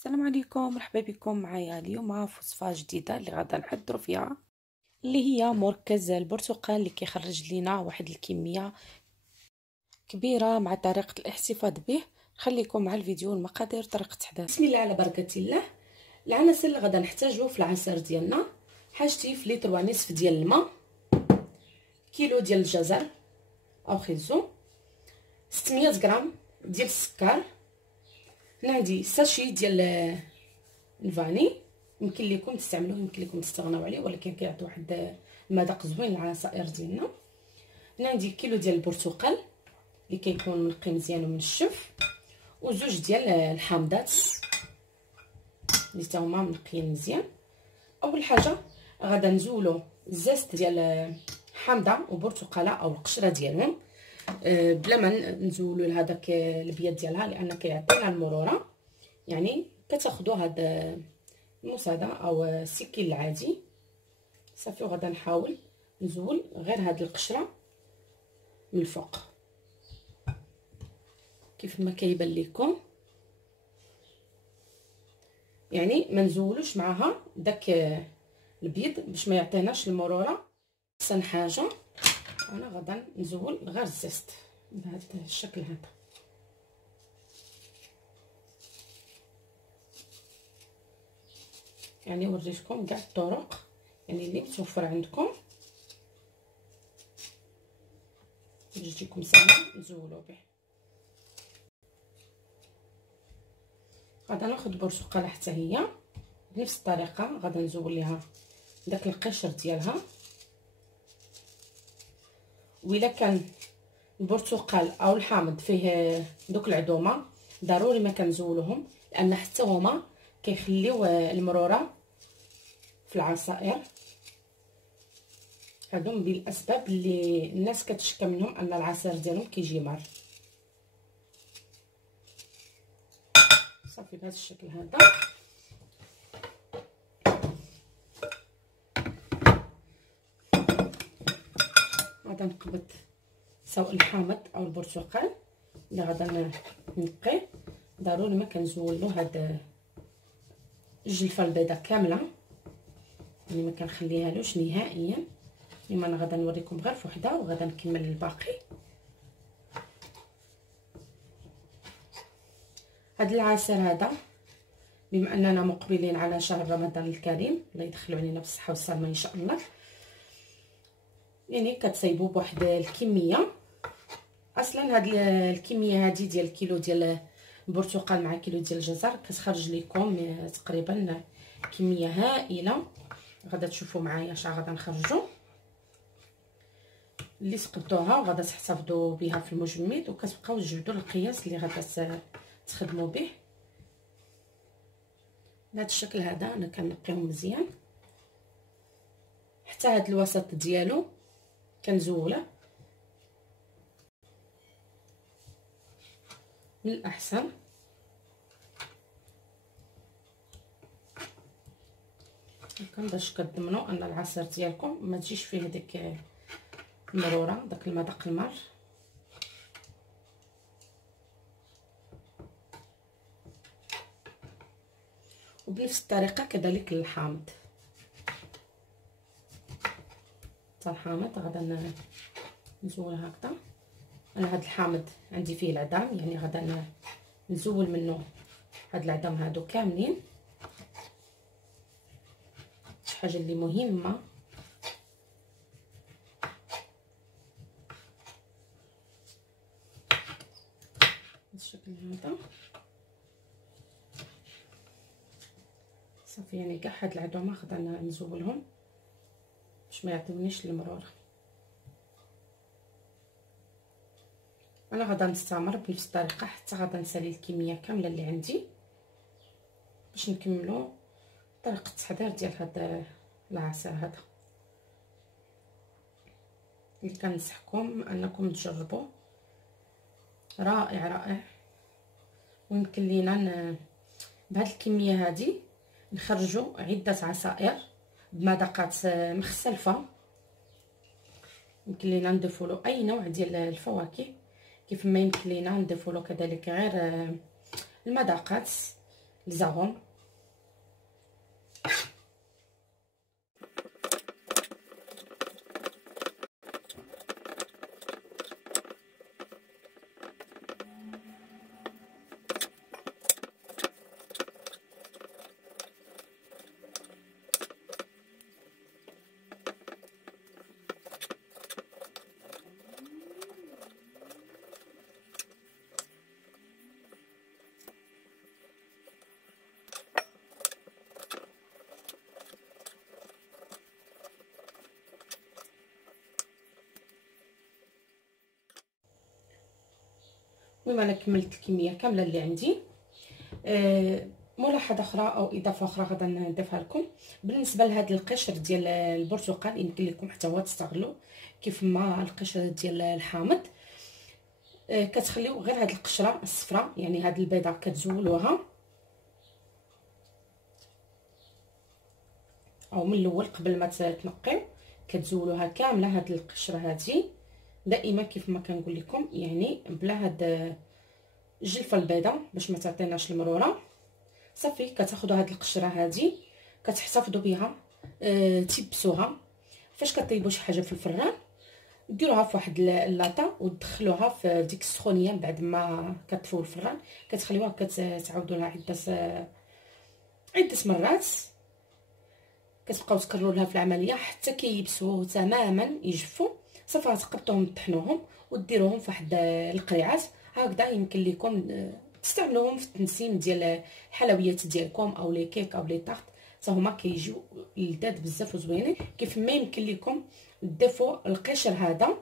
السلام عليكم، مرحبا بكم معايا اليوم في وصفه جديده اللي غادا نحضروا فيها، اللي هي مركز البرتقال اللي كيخرج لينا واحد الكميه كبيره مع طريقه الاحتفاظ به. خليكم مع الفيديو والمقادير طريقه التحضير. بسم الله على بركه الله. العناصر اللي غادا نحتاجو في العصير ديالنا: حاجتي في لتر ونصف ديال الماء، كيلو ديال الجزر او خيزو، 600 غرام ديال السكر، هنا عندي ساشي ديال الفاني، يمكن لكم تستعملوه يمكن لكم تستغناو عليه، ولكن كيعطي واحد المذاق زوين للعصائر ديالنا. هنا عندي كيلو ديال البرتقال اللي كيكون منقي مزيان ومنشف، وزوج ديال الحامضات اللي تا هما منقيين مزيان. اول حاجه غادا نزولو الزيت ديال حامضه وبرتقاله او القشره ديالهم بلا ما نزولو لهداك البيض ديالها، لان كيعطينا المروره. يعني كتاخذوا هذا المصاده او السكين العادي صافي، وغادا نحاول نزول غير هاد القشره من الفوق كيف ما كيبان لكم، يعني ما نزولوش معها داك البيض باش ما يعطيناش المروره. احسن حاجه انا غادا نزول غير الزيت بهذا الشكل هذا. يعني وريتكم كاع الطرق يعني اللي متوفر عندكم باش تجيكم سهله نزولوا به. غادا ناخذ برتقاله حتى هي بنفس الطريقه، غادا نزول ليها داك القشر ديالها. وإلا كان البرتقال او الحامض فيه دوك العدومه ضروري ما كنزولوهم، لان حتى هما كيخليو المروره في العصائر. هادو من الاسباب اللي الناس كتشكى منهم ان العصير ديالهم كيجي مر. صافي بهذا الشكل هذا. غادا نقبض سواء الحامض او البرتقال اللي غادا نقيه، ضروري ما كنزولو هاد الجلفه البيضاء كامله، يعني ما كنخليهالوش نهائيا. لما انا غادا نوريكم غير فوحده وغادا نكمل الباقي. هاد العصير هذا بما اننا مقبلين على شهر رمضان الكريم، الله يدخلوا علينا بالصحه والسلامه ان شاء الله، يعني كتصايبوا بواحد الكميه. اصلا هاد الكميه هذه ديال كيلو ديال البرتقال مع كيلو ديال الجزر كتخرج لكم تقريبا كميه هائله. غادا تشوفوا معايا اش غادا نخرجوا. اللي سقطوها غادا تحتفظوا بها في المجمد، وكتبقاو تجبدوا القياس اللي غادا تخدموا به. بهذا الشكل هذا انا كنقيهم مزيان حتى هاد الوسط ديالو كنزوله. من الاحسن باش كتضمنوا ان العصير ديالكم ما تجيش فيه ديك المروره، داك المذاق المر. وبنفس الطريقه كذلك الحامض. حتى الحامض غادا نزول هكذا. انا هاد الحامض عندي فيه العظام، يعني غادا نزول منه هاد العظام هادو كاملين. شي حاجه اللي مهمه بالشكل هذا. صافي يعني كاع هاد العظام غادا نزولهم باش ما يعطيونيش المرور. انا غادا نستمر بنفس الطريقه حتى غادا نسالي الكميه كامله اللي عندي باش نكملوا طريقه التحضير ديال هذا العصير هذا، اللي كنصحكم انكم تجربوه. رائع رائع. ويمكن لينا بهذه الكميه هذه نخرجوا عده عصائر بمذاقات مختلفه. يمكن لينا نضيفوا له اي نوع ديال الفواكه، كيف ما يمكن لينا نضيفوا له كذلك غير المذاقات لزعهم. المهم انا كملت الكميه كامله اللي عندي. ملاحظه اخرى او اضافه اخرى غادا نضيفها لكم بالنسبه لهذا القشر ديال البرتقال، يمكن لكم حتى هو تستغلوا كيف ما القشر ديال الحامض. كتخليو غير هاد القشره الصفراء، يعني هاد البيضه كتزولوها او من الاول قبل ما تنقيو كتزولوها كامله. هاد القشره هادي دائما كيف ما كنقول لكم، يعني بلا هاد الجلفه البيضاء باش ما تعطيناش المروره. صافي كتاخذوا هاد القشره هادي كتحتفظوا بها، تيبسوها. فاش كطيبوا شي حاجه في الفران ديروها في واحد اللاطه وتدخلوها في ديك السخونيه. بعد ما كتطفوا الفران كتخليوها كتعاودوا لها عده مرات، كتبقاو تكرروا لها في العمليه حتى كيبسوا تماما يجفوا. صافي غتقبطوهم طحنوهم وديروهم في واحد القريعات هكذا. يمكن لكم تستعملوهم في التنسيم ديال الحلويات ديالكم او لي كيك او لي طارت، حتى هما كيجيو لذاذ بزاف وزوينين. كيف ما يمكن لكم تضيفوا القشر هذا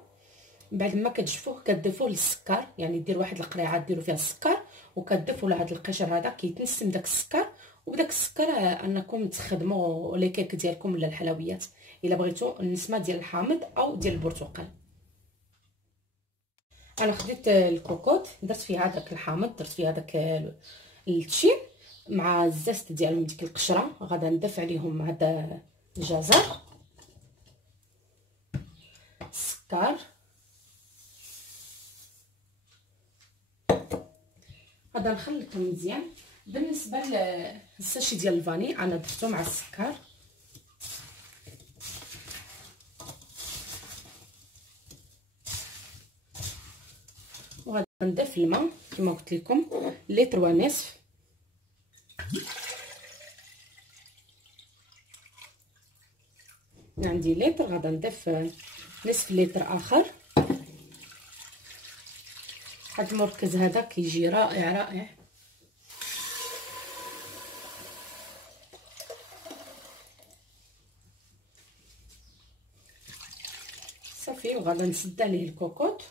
بعد ما كتجفوه كتضيفوه للسكر، يعني دير واحد القريعه ديروا فيها السكر وكتضيفوا لهذا القشر هذا كيتنسم داك السكر. وبداك السكر انكم تخدموا لي كيك ديالكم ولا الحلويات الا بغيتوا النسمه ديال الحامض او ديال البرتقال. انا خديت الكوكوط درت فيها داك الحامض، درت فيها داك التشين مع الزست ديالهم ديك القشره. غادا نضيف عليهم هذا الجزر، السكر، غادا نخلطهم مزيان. بالنسبه للساشي ديال الفاني انا درتو مع السكر. وغادي نضيف الماء كما قلت لكم لتر ونصف. عندي لتر، غادي نضيف نصف لتر اخر. هذا المركز هذا كيجي رائع رائع. صافي وغادي نسد عليه الكوكوط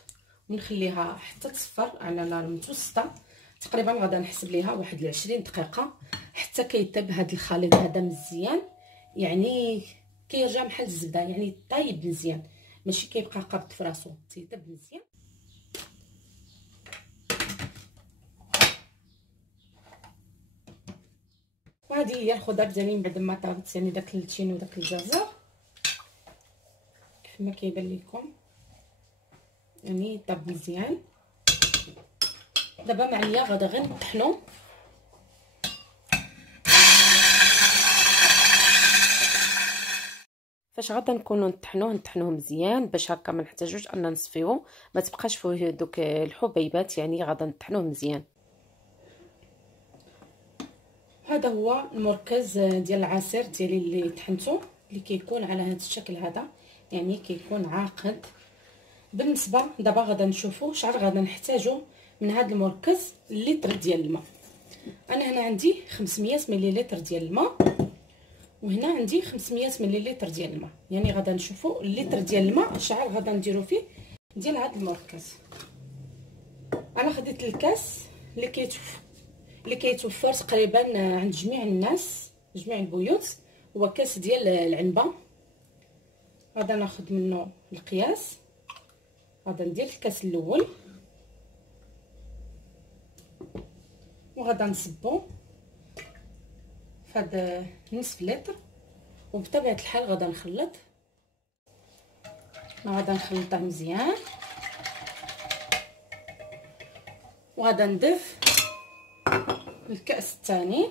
ونخليها حتى تصفر على نار متوسطه. تقريبا غادي نحسب ليها واحد 20 دقيقه حتى كيطيب هذا الخليط هذا مزيان، يعني كيرجع بحال الزبده، يعني طايب مزيان ماشي كيبقى قابض في راسو، تيطيب مزيان. وهذه هي الخضر ديالي من بعد ما طابت، يعني داك التين وداك الجزر كيف ما كيبان لكم، يعني طاب مزيان. دابا معايا غادا غير نطحنو. فاش غادا نكونوا نطحنوه مزيان باش هكا ما نحتاجوش ان نصفيوه، ما تبقاش فيه دوك الحبيبات، يعني غادا نطحنوه مزيان. هذا هو المركز ديال العصير ديالي اللي طحنته، اللي كيكون على هذا الشكل هذا، يعني كيكون عاقد. بالنسبه دابا غادا نشوفوا شحال غادا نحتاجو من هذا المركز لتر ديال الماء. انا هنا عندي 500 مليلتر ديال الماء وهنا عندي 500 مليلتر ديال الماء، يعني غادا نشوفوا اللتر ديال الماء شحال غادا نديرو فيه ديال هذا المركز. انا خديت الكاس اللي كيتوفر تقريبا عند جميع الناس جميع البيوت، هو كاس ديال العنبه. غادا ناخذ منه القياس، غادا ندير الكاس الاول وغادا نصبو فهاد نصف لتر، وبطبيعه الحال غادا نخلط. غادا نخلطه مزيان وغادا نضيف الكأس الثاني.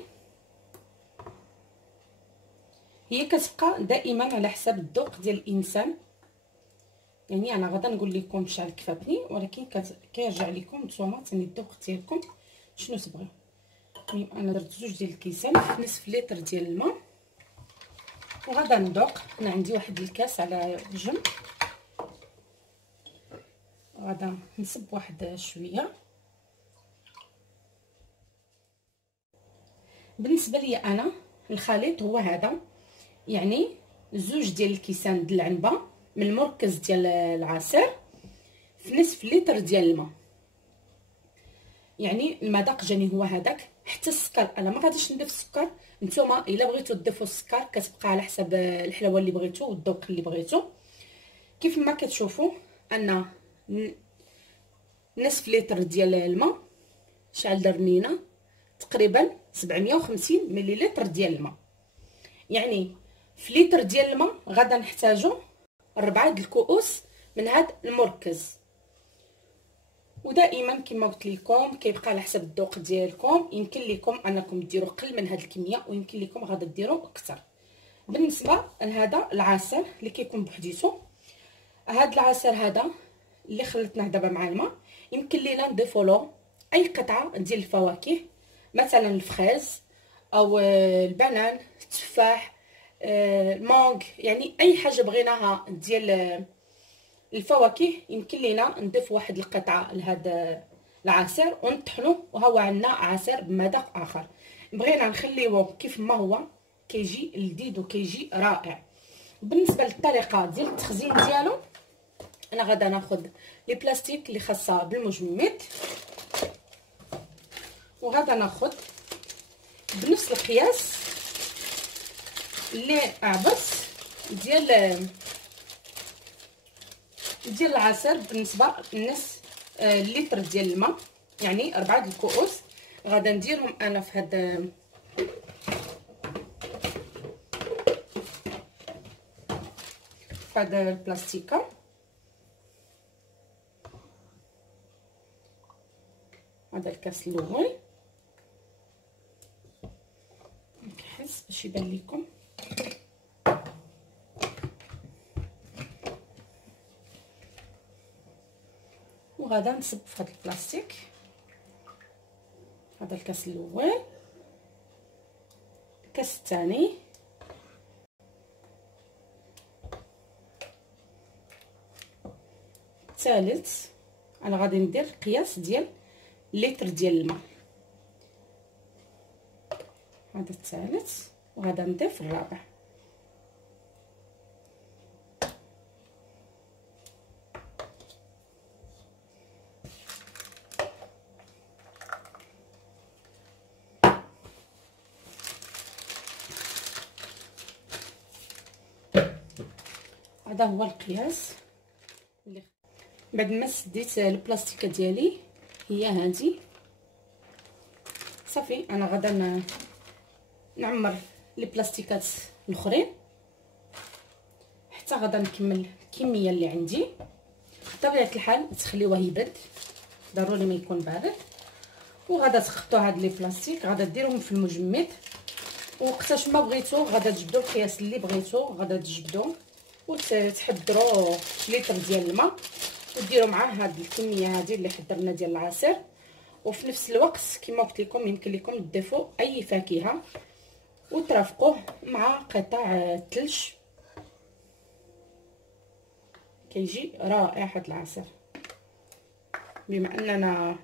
هي كتبقى دائما على حسب الذوق ديال الانسان، يعني انا غادا نقول لكم شحال كفاتني، ولكن كيرجع لكم نتوما ثاني الذوق ديالكم شنو تبغيو. المهم انا درت 2 ديال الكيسان في نصف لتر ديال الماء، وغادا نذوق. انا عندي واحد الكاس على جنب، غادا نصب واحد شويه. بالنسبه لي انا الخليط هو هذا، يعني 2 ديال الكيسان د العنبه من المركز ديال العصير في نصف لتر ديال الماء. يعني المذاق جاني هو هذاك. حتى السكر انا ما غاديش نضيف السكر، نتوما الا بغيتو تضيفوا السكر كتبقى على حسب الحلاوه اللي بغيتو والذوق اللي بغيتو. كيف ما كتشوفوا ان نصف لتر ديال الماء شحال درنينا تقريبا 750 مليلتر ديال الماء، يعني في لتر ديال الماء غادا نحتاجو 4 د الكؤوس من هذا المركز. ودائما كما قلت لكم كيبقى على حسب الذوق ديالكم، يمكن لكم انكم ديروا قل من هذه الكميه ويمكن لكم غادا ديروا اكثر. بالنسبه لهذا العصير اللي كيكون بوحديتو، هذا العصير هذا اللي خلطناه دابا مع الماء يمكن لينا نضيفوا له اي قطعه ديال الفواكه، مثلا الفريز او البنان، التفاح، المانغ، يعني اي حاجه بغيناها ديال الفواكه يمكن لينا نضيف واحد القطعه لهذا العصير ونطحنوه، وهو عندنا عصير بمذاق اخر. بغينا نخليوه كيف ما هو كيجي لذيذ وكيجي رائع. بالنسبه للطريقه ديال التخزين ديالو، انا غادا ناخذ لي بلاستيك اللي خاصه بالمجمد، وغادا ناخذ بنفس القياس اللي عبس ديال العصير بالنسبه لنص لتر ديال الماء، يعني 4 د الكؤوس. غادا نديرهم انا في هذا البلاستيكه. هذا الكاس الاول نكحس باش يبان لكم. وغادا نصب في هذا البلاستيك. هذا الكاس الاول، الكاس الثاني، الثالث. انا غادي ندير قياس ديال لتر ديال الماء. هذا الثالث، وغادا نضيف الرابع. هذا هو القياس. بعد ما سديت البلاستيكه ديالي هي هذه صافي، انا غادا نعمر لي بلاستيكات الاخرين حتى غادا نكمل الكميه اللي عندي. بطبيعه الحال تخليوه يبرد، ضروري ما يكون بارد. وغادا تخطوا هاد لي بلاستيك، غادا ديروهم في المجمد، وقتاش ما بغيتو غادا تجبدوا القياس اللي بغيتو، غادا تجبدوا وتحضروا لتر ديال الماء وديروا معاه هاد الكميه هذه اللي حضرنا ديال العصير. وفي نفس الوقت كما قلت لكم يمكن لكم تضيفوا اي فاكهه وترافقوه مع قطع الثلج، كيجي رائع هاد العصير. بما اننا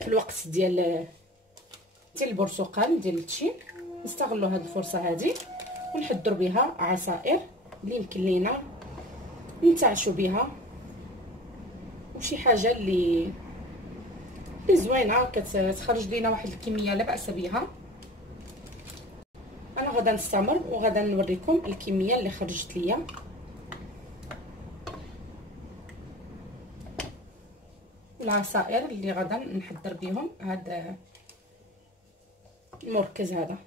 في الوقت ديال البرتقال ديال التشين، نستغلوا هاد الفرصه هذه ونحضروا بها عصائر اللي يمكن لينا نتعشوا بها، وشي حاجه اللي زوينه كتخرج لينا واحد الكميه لا باس بها. انا غادا نستمر وغادا نوريكم الكميه اللي خرجت ليا. العصائر اللي غادا نحضر بهم هذا المركز هذا.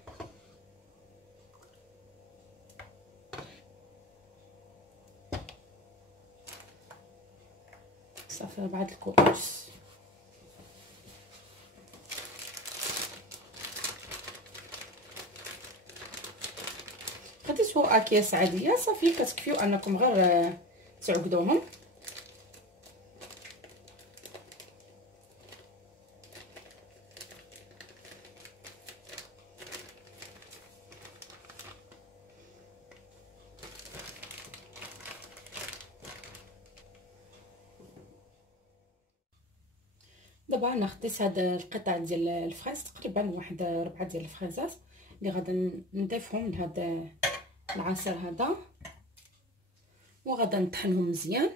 صافي 4 الكؤوس. خديتو اكياس عاديه صافي كتكفيو انكم غير تعقدوهم. دابا انا خديت هاد القطع ديال الفريز، تقريبا واحد 4 ديال الفريزات اللي غادا نضيفهم لهاد العصير هذا، وغادا نطحنهم مزيان.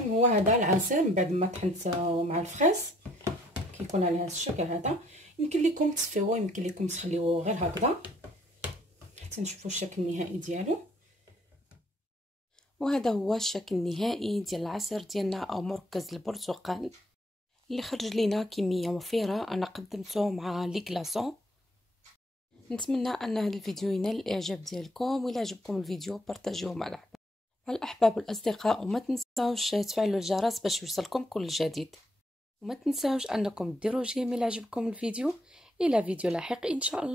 هو هذا العصير من بعد ما طحنت مع الفريز كيكون على هذا الشكل هذا. يمكن لكم تصفيوه، يمكن لكم تخليوه غير هكذا حتى نشوفوا الشكل النهائي ديالو. وهذا هو الشكل النهائي ديال العصير ديالنا او مركز البرتقال اللي خرج لينا كميه وفيره. انا قدمته مع لي كلاصون. نتمنى ان هذا الفيديو ينال الاعجاب ديالكم، وإلا عجبكم الفيديو بارطاجيوه مع الاحباب والاصدقاء، وما تنساوش تفعلوا الجرس باش يوصلكم كل جديد، وما تنساوش انكم ديروا جيم إلا عجبكم الفيديو. الى فيديو لاحق ان شاء الله.